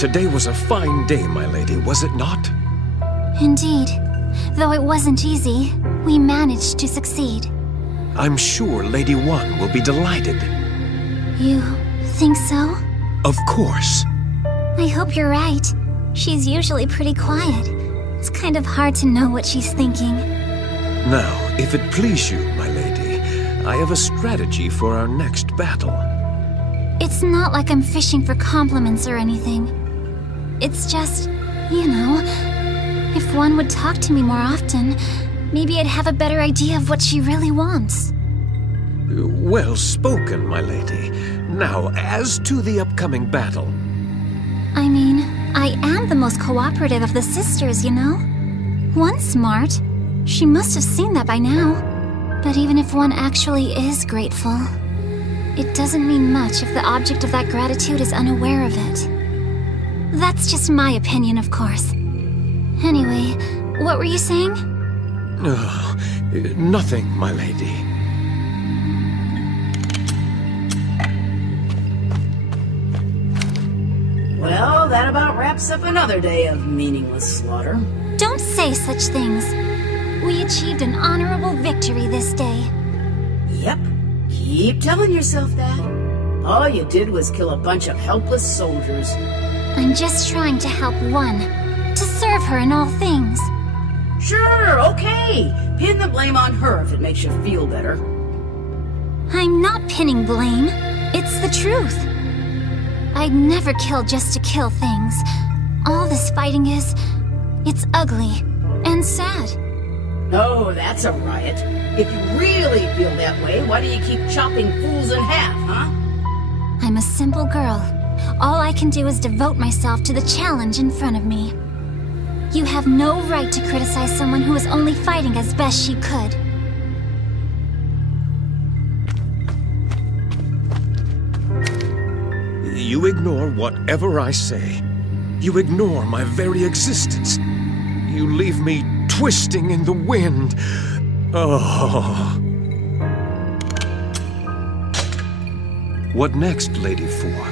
Today was a fine day, my lady, was it not? Indeed. Though it wasn't easy, we managed to succeed. I'm sure Lady One will be delighted. You think so? Of course. I hope you're right. She's usually pretty quiet. It's kind of hard to know what she's thinking. Now, if it please you, my lady, I have a strategy for our next battle. It's not like I'm fishing for compliments or anything. It's just, you know, if one would talk to me more often, maybe I'd have a better idea of what she really wants. Well spoken, my lady. Now, as to the upcoming battle. I mean, I am the most cooperative of the sisters, you know? One's smart. She must have seen that by now. But even if one actually is grateful, it doesn't mean much if the object of that gratitude is unaware of it. That's just my opinion, of course. Anyway, what were you saying? Oh, nothing, my lady. Well, that about wraps up another day of meaningless slaughter. Don't say such things. We achieved an honorable victory this day. Yep. Keep telling yourself that. All you did was kill a bunch of helpless soldiers. I'm just trying to help one. To serve her in all things. Sure, okay. Pin the blame on her if it makes you feel better. I'm not pinning blame. It's the truth. I'd never kill just to kill things. All this fighting is... it's ugly. And sad. Oh, that's a riot. If you really feel that way, why do you keep chopping fools in half, huh? I'm a simple girl. All I can do is devote myself to the challenge in front of me. You have no right to criticize someone who is only fighting as best she could. You ignore whatever I say. You ignore my very existence. You leave me twisting in the wind. Oh. What next, Lady Four?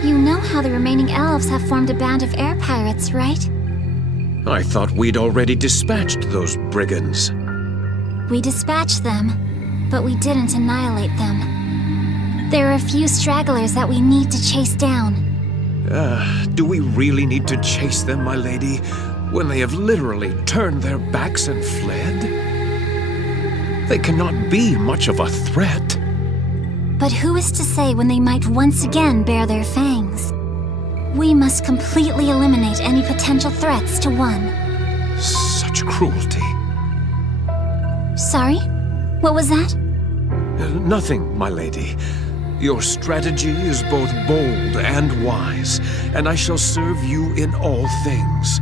You know how the remaining elves have formed a band of air pirates, right? I thought we'd already dispatched those brigands. We dispatched them, but we didn't annihilate them. There are a few stragglers that we need to chase down. Do we really need to chase them, my lady, when they have literally turned their backs and fled? They cannot be much of a threat. But who is to say when they might once again bare their fangs? We must completely eliminate any potential threats to one. Such cruelty. Sorry? What was that? Nothing, my lady. Your strategy is both bold and wise, and I shall serve you in all things.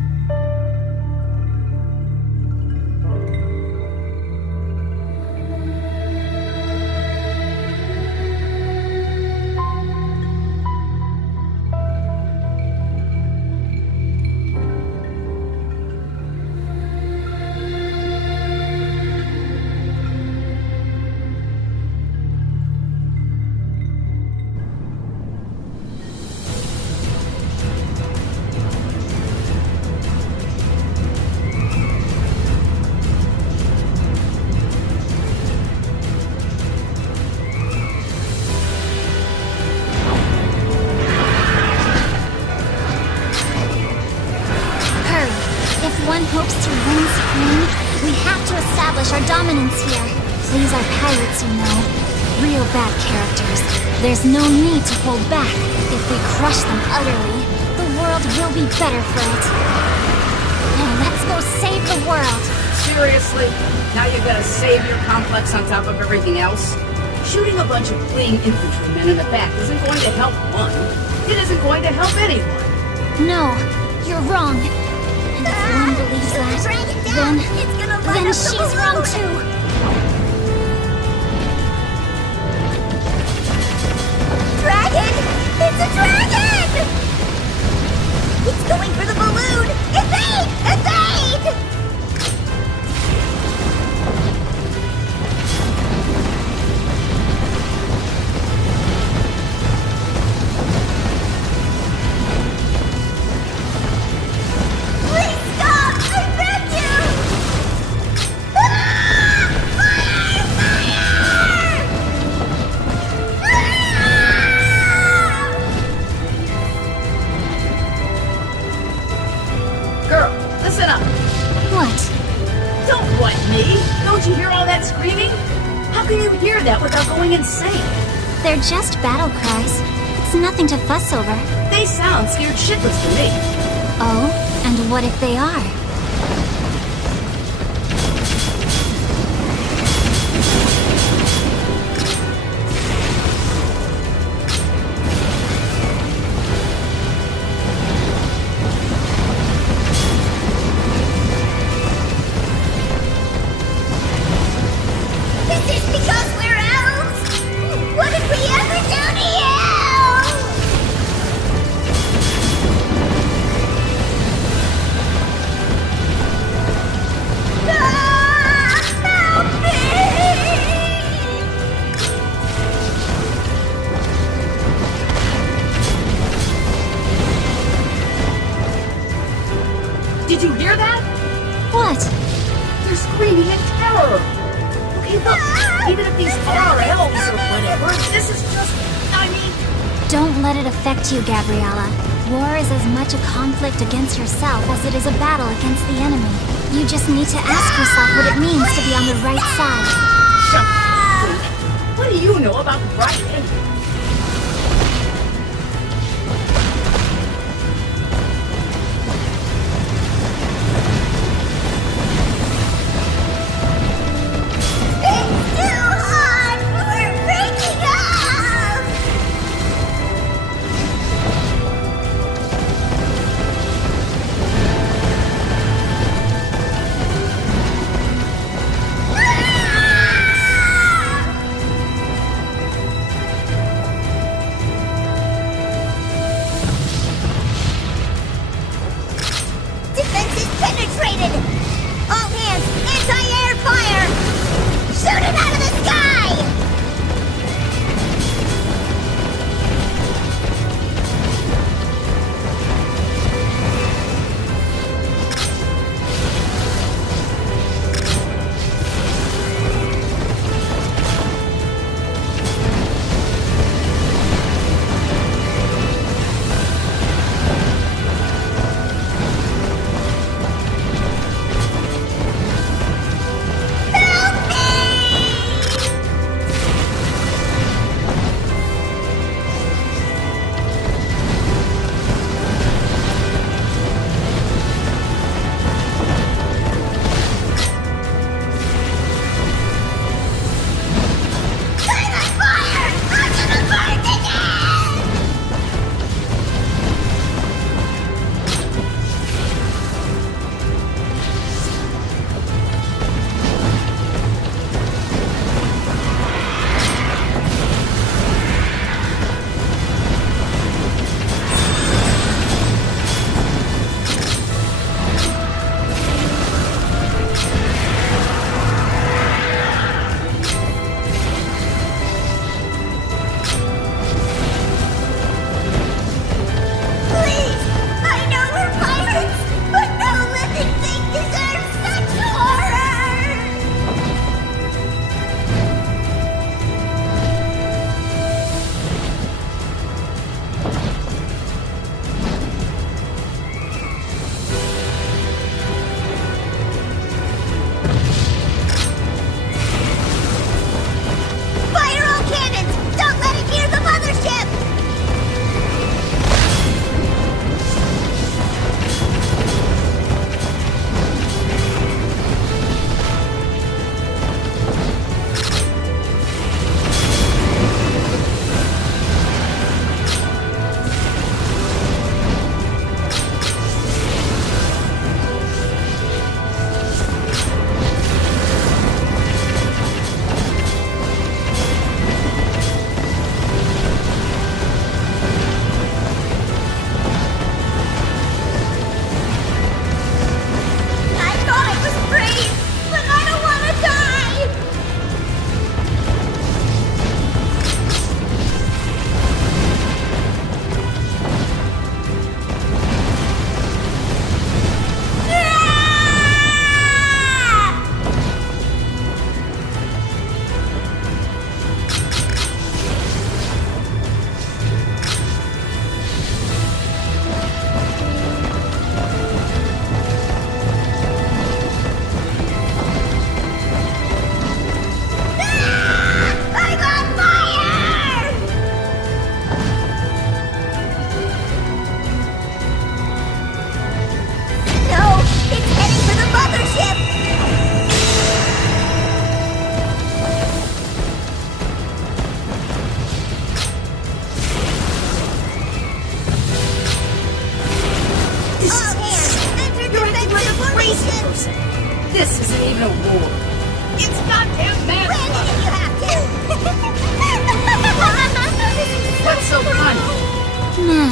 One hopes to reign supreme, we have to establish our dominance here. These are pirates, you know. Real bad characters. There's no need to hold back. If we crush them utterly, the world will be better for it. Now let's go save the world. Seriously? Now you've got a savior complex on top of everything else? Shooting a bunch of fleeing infantrymen in the back isn't going to help one. It isn't going to help anyone. No, you're wrong. And if one believes that, then she's wrong too. Dragon! It's a dragon! It's going for the balloon! Evade! Evade! battle cries. It's nothing to fuss over. They sound scared shitless to me. Oh, and what if they are? This is because we're elves? What did we ever do to you? Ah, help me! Did you hear that? What? They're screaming in terror. Okay, look, even if these are elves or whatever, this is just, I mean... Don't let it affect you, Gabriella. War is as much a conflict against yourself as it is a battle against the enemy. You just need to ask yourself what it means to be on the right side. Shut up. What do you know about right and... It's too hard! We're breaking up!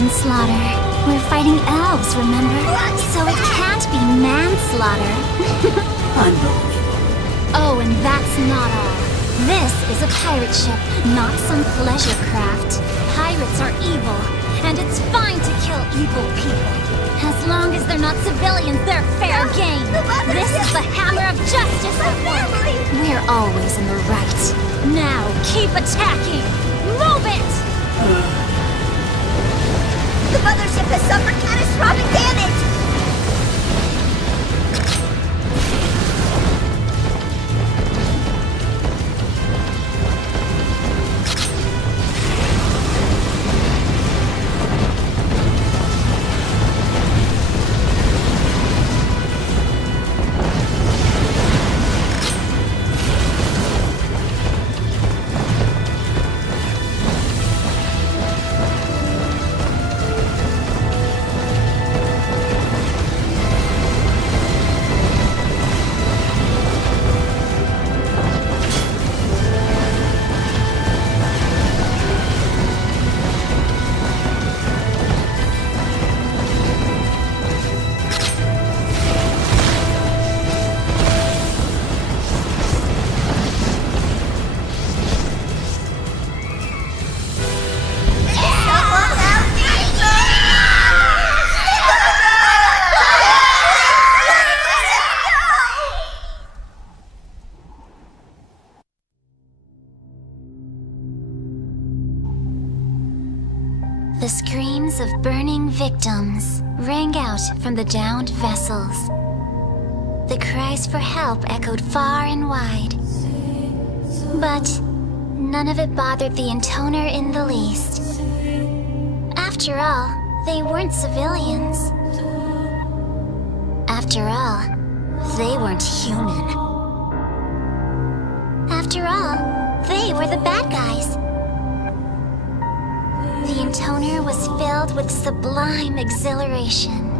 manslaughter. We're fighting elves, remember? So it can't be manslaughter. Unbelievable. Oh, and that's not all. This is a pirate ship, not some pleasure craft. Pirates are evil, and it's fine to kill evil people. As long as they're not civilians, they're fair game. This is the hammer of justice at work. We're always in the right. Now, keep attacking! Move it! The mothership has suffered catastrophic damage! The screams of burning victims rang out from the downed vessels. The cries for help echoed far and wide. But none of it bothered the intoner in the least. After all, they weren't civilians. After all, they weren't human. After all, they were the bad guys. The intoner was filled with sublime exhilaration.